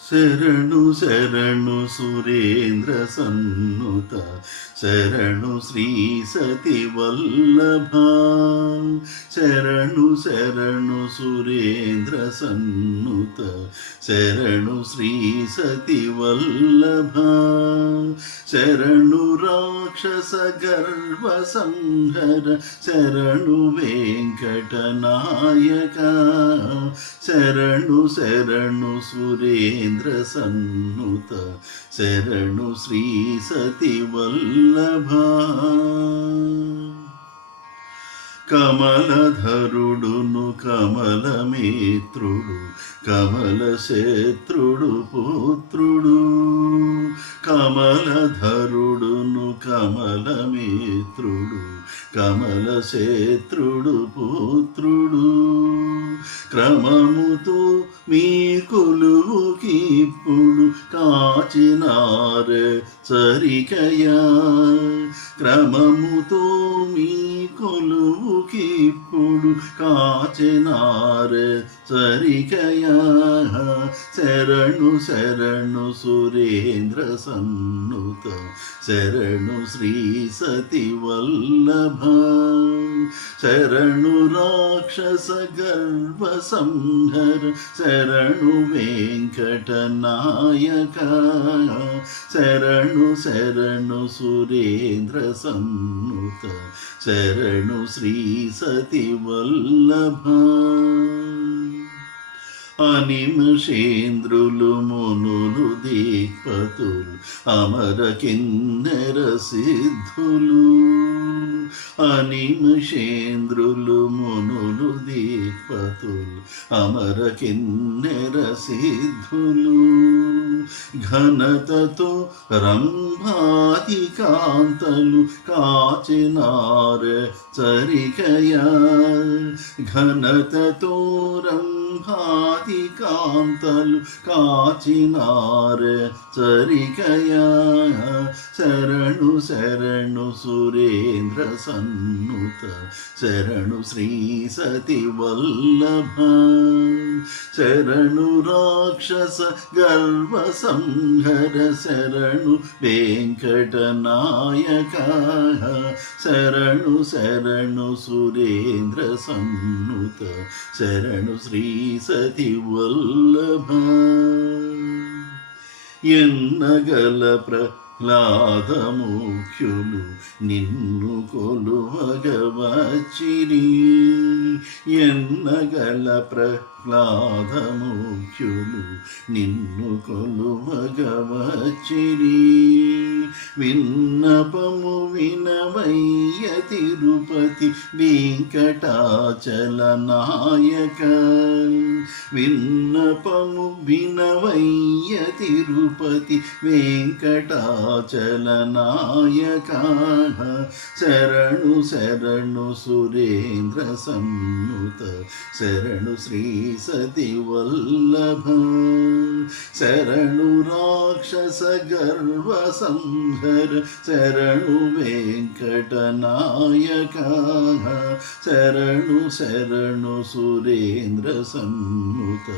శరణు శరణు సురేంద్ర సన్నుత శరణు శ్రీ సతి వల్లభ శరణు శరణు సురేంద్ర సన్నుత శరణు శ్రీ సతి వల్లభ శరణు రాక్షస గర్వ సంహర శరణు వెంకటనాయక శరణు శరణు సురేంద్ర సన్నుత శరణు శ్రీ సతి వల్లభా కమలధరుడును కమలమిత్రుడు కమల శత్రుడు పుత్రుడు. కమలధరుడును కమలమిత్రుడు కమల శత్రుడు పుత్రుడు. క్రమముతో మీ కొలువుకిప్పుడు కాచినార సరికయ క్రమముతో కొలువుకిప్పుడు కాచినార సరికయ. శరణు శరణు సురేంద్ర సన్నుత. శరణు శ్రీ సతి వల్లభ శరణు రాక్షస గర్వ సంహర శరణు వెంకట నాయక శరణు శరణు సురేంద్ర సన్నుత శరణు శ్రీ సతి వల్లభ. అనిమషేంద్రులు మునులు దిక్పతులు అమర కిన్నెర సిద్ధులు. అనిమిషేంద్రులు మునులు దీపతులు అమర కిన్నెర సిద్ధులు ఘనతతో రంభాది కాంతలు కాచినార చరికయ. ఘనతతో రంభాది కాంతలు కాచినార చరికయ శరణు శరణు సురేంద్ర సన్నుత. శరణు శ్రీ సతి వల్లభ. శరణు రాక్షస గర్వ సంహర. శరణు వెంకటనాయక. శరణు శరణు సురేంద్ర సన్నుత. శరణు శ్రీ సతి వల్లభ. ఎన్నగల ప్రహ్లాదముఖ్యులు నిన్ను కొలువగవచ్చిరి ఎన్నగల ప్రహ్లాదముఖ్యులు నిన్ను కొలువగవచ్చిరి విన్నపము వినవయ్య తిరుపతి వెంకటాచల నాయక. విన్నపము వినవయ్య తిరుపతి వెంకటాచల నాయక. శరణు శరణు సురేంద్ర సన్నుత. శరణు శ్రీ సతి వల్లభ శరణు రాక్షస గర్వ సంహర శరణు వెంకట నాయక శరణు శరణు సురేంద్ర సన్నుత